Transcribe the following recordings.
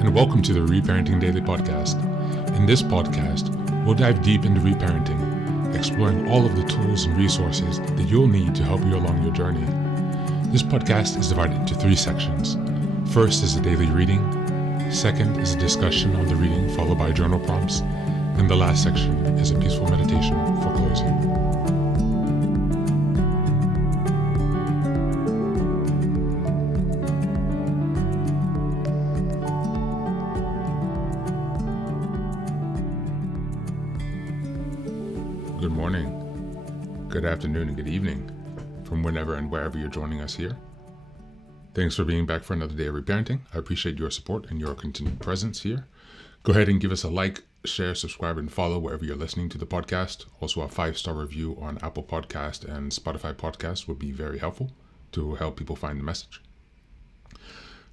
and welcome to the Reparenting Daily podcast. In this podcast, we'll dive deep into reparenting, exploring all of the tools and resources that you'll need to help you along your journey. This podcast is divided into 3 sections. First is a daily reading, second is a discussion on the reading followed by journal prompts, and the last section is a peaceful meditation for closing. Good morning, good afternoon, and good evening from whenever and wherever you're joining us here. Thanks for being back for another day of reparenting. I appreciate your support and your continued presence here. Go ahead and give us a like, share, subscribe, and follow wherever you're listening to the podcast. Also, a 5-star review on Apple Podcast and Spotify Podcast would be very helpful to help people find the message.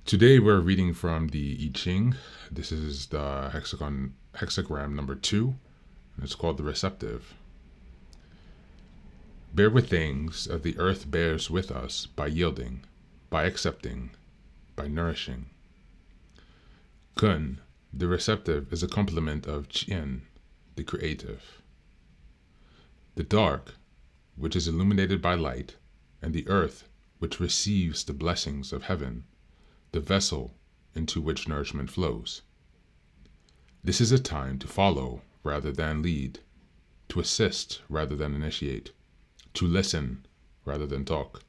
Today, we're reading from the Ching. This is the hexagram number 2, and it's called the Receptive. Bear with things as the earth bears with us by yielding, by accepting, by nourishing. Kun, the receptive, is a complement of Ching, the creative. The dark, which is illuminated by light, and the earth, which receives the blessings of heaven, the vessel into which nourishment flows. This is a time to follow rather than lead, to assist rather than initiate, to listen rather than talk.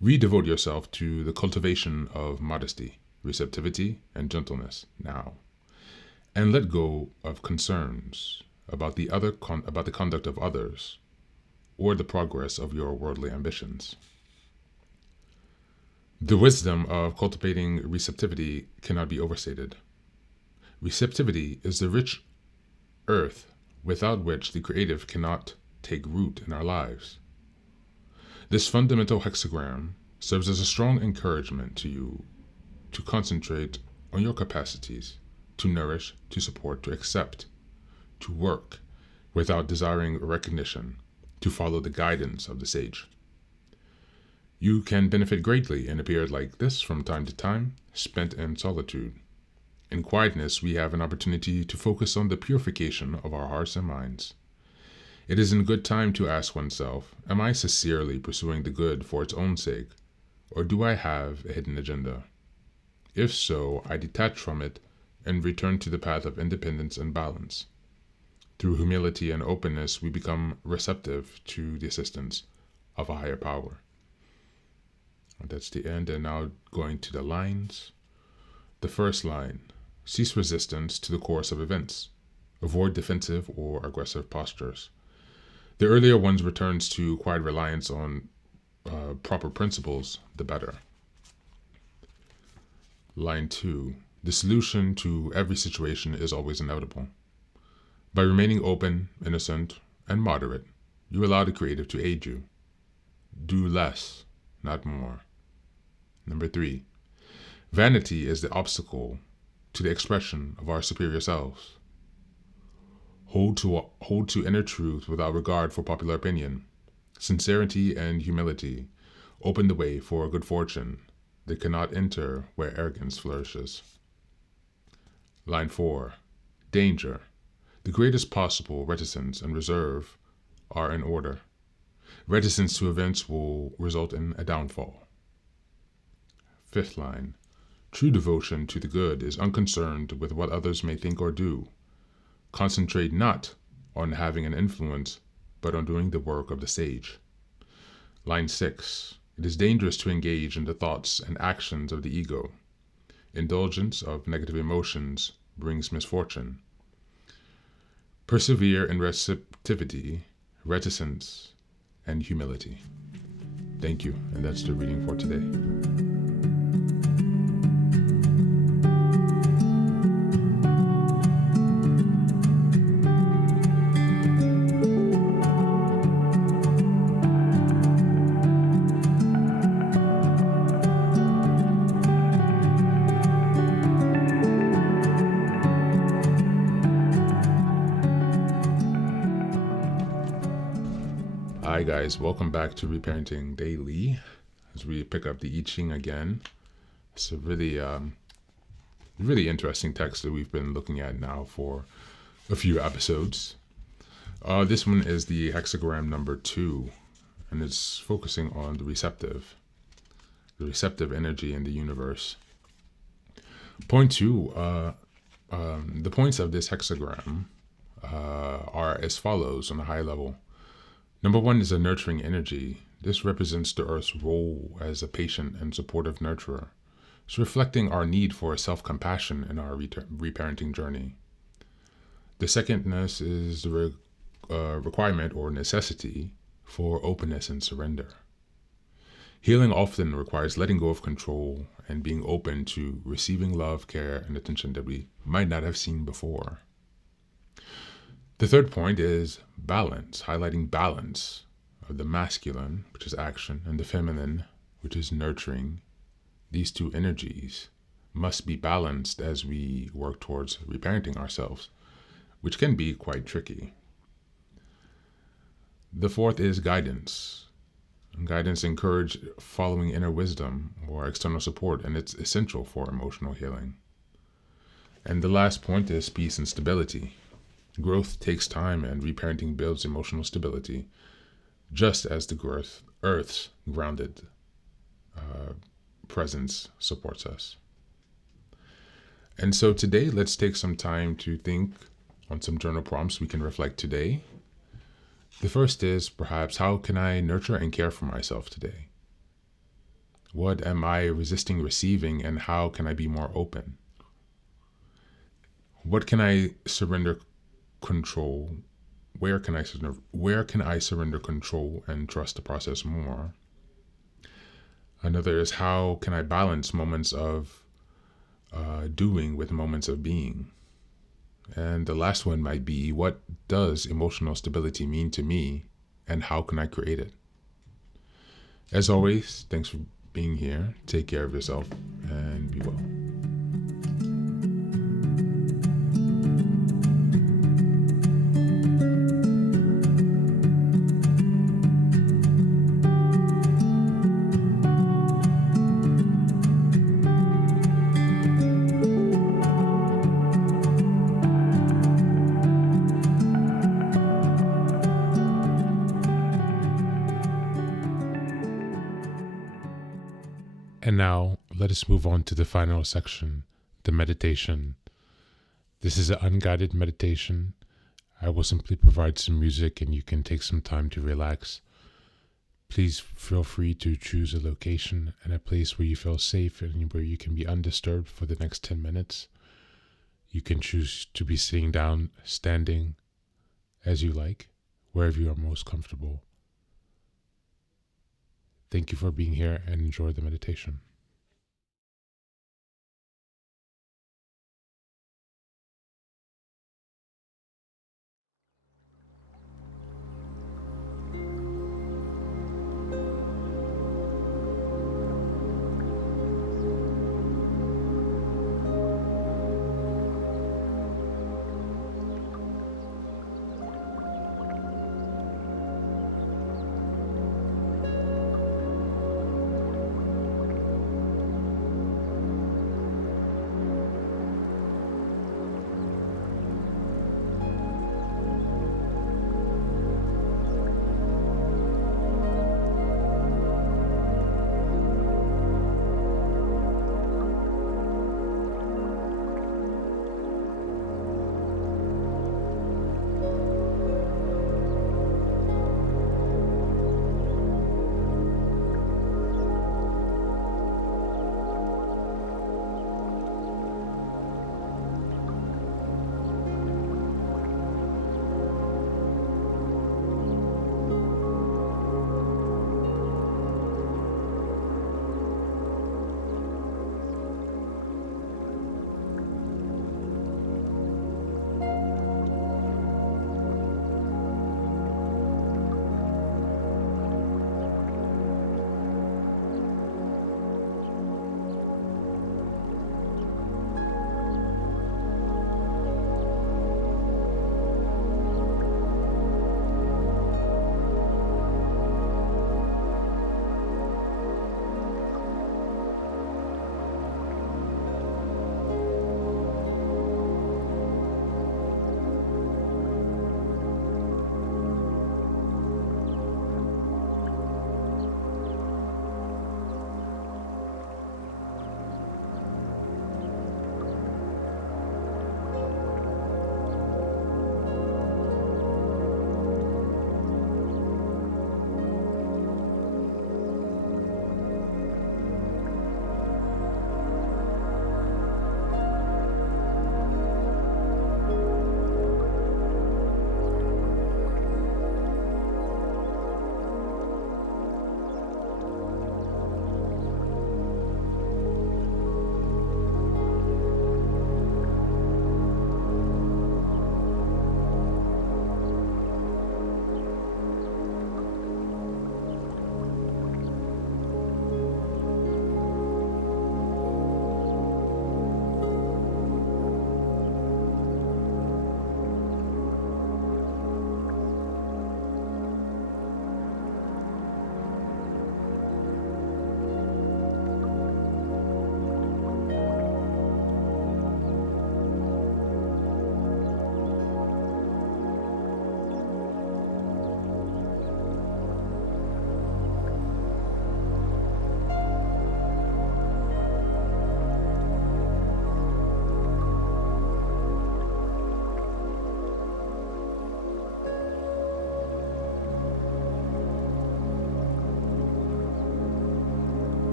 Redevote yourself to the cultivation of modesty, receptivity, and gentleness now, and let go of concerns about the conduct of others or the progress of your worldly ambitions. The wisdom of cultivating receptivity cannot be overstated. Receptivity is the rich earth without which the creative cannot take root in our lives. This fundamental hexagram serves as a strong encouragement to you to concentrate on your capacities, to nourish, to support, to accept, to work without desiring recognition, to follow the guidance of the sage. You can benefit greatly in a period like this from time to time, spent in solitude. In quietness, we have an opportunity to focus on the purification of our hearts and minds. It is a good time to ask oneself, am I sincerely pursuing the good for its own sake, or do I have a hidden agenda? If so, I detach from it and return to the path of independence and balance. Through humility and openness, we become receptive to the assistance of a higher power. That's the end, and now going to the lines. The first line, cease resistance to the course of events. Avoid defensive or aggressive postures. The earlier ones returns to quiet reliance on proper principles, the better. Line 2. The solution to every situation is always inevitable. By remaining open, innocent, and moderate, you allow the creative to aid you. Do less, not more. Number 3. Vanity is the obstacle to the expression of our superior selves. Hold to inner truth without regard for popular opinion. Sincerity and humility open the way for good fortune. They cannot enter where arrogance flourishes. Line 4. Danger. The greatest possible reticence and reserve are in order. Reticence to events will result in a downfall. 5th line. True devotion to the good is unconcerned with what others may think or do. Concentrate not on having an influence, but on doing the work of the sage. Line 6. It is dangerous to engage in the thoughts and actions of the ego. Indulgence of negative emotions brings misfortune. Persevere in receptivity, reticence, and humility. Thank you, and that's the reading for today. Hi guys, welcome back to Reparenting Daily as we pick up the I Ching again. It's a really really interesting text that we've been looking at now for a few episodes. This one is the hexagram number 2, and it's focusing on the receptive energy in the universe. Point 2, the points of this hexagram are as follows on a high level. Number 1 is a nurturing energy. This represents the Earth's role as a patient and supportive nurturer. It's reflecting our need for self-compassion in our reparenting journey. The secondness is the requirement or necessity for openness and surrender. Healing often requires letting go of control and being open to receiving love, care, and attention that we might not have seen before. The third point is balance, highlighting balance of the masculine, which is action, and the feminine, which is nurturing. These two energies must be balanced as we work towards reparenting ourselves, which can be quite tricky. The fourth is guidance. Guidance encourages following inner wisdom or external support, and it's essential for emotional healing. And the last point is peace and stability. Growth takes time, and reparenting builds emotional stability, just as the Earth's grounded presence supports us. And so today, let's take some time to think on some journal prompts we can reflect today. The first is perhaps, how can I nurture and care for myself today? What am I resisting receiving, and how can I be more open? What can I surrender control? Where can I surrender control and trust the process more? Another is, how can I balance moments of doing with moments of being? And the last one might be, what does emotional stability mean to me, and how can I create it? As always, thanks for being here. Take care of yourself and be well. And now, let us move on to the final section, the meditation. This is an unguided meditation. I will simply provide some music and you can take some time to relax. Please feel free to choose a location and a place where you feel safe and where you can be undisturbed for the next 10 minutes. You can choose to be sitting down, standing, as you like, wherever you are most comfortable. Thank you for being here and enjoy the meditation.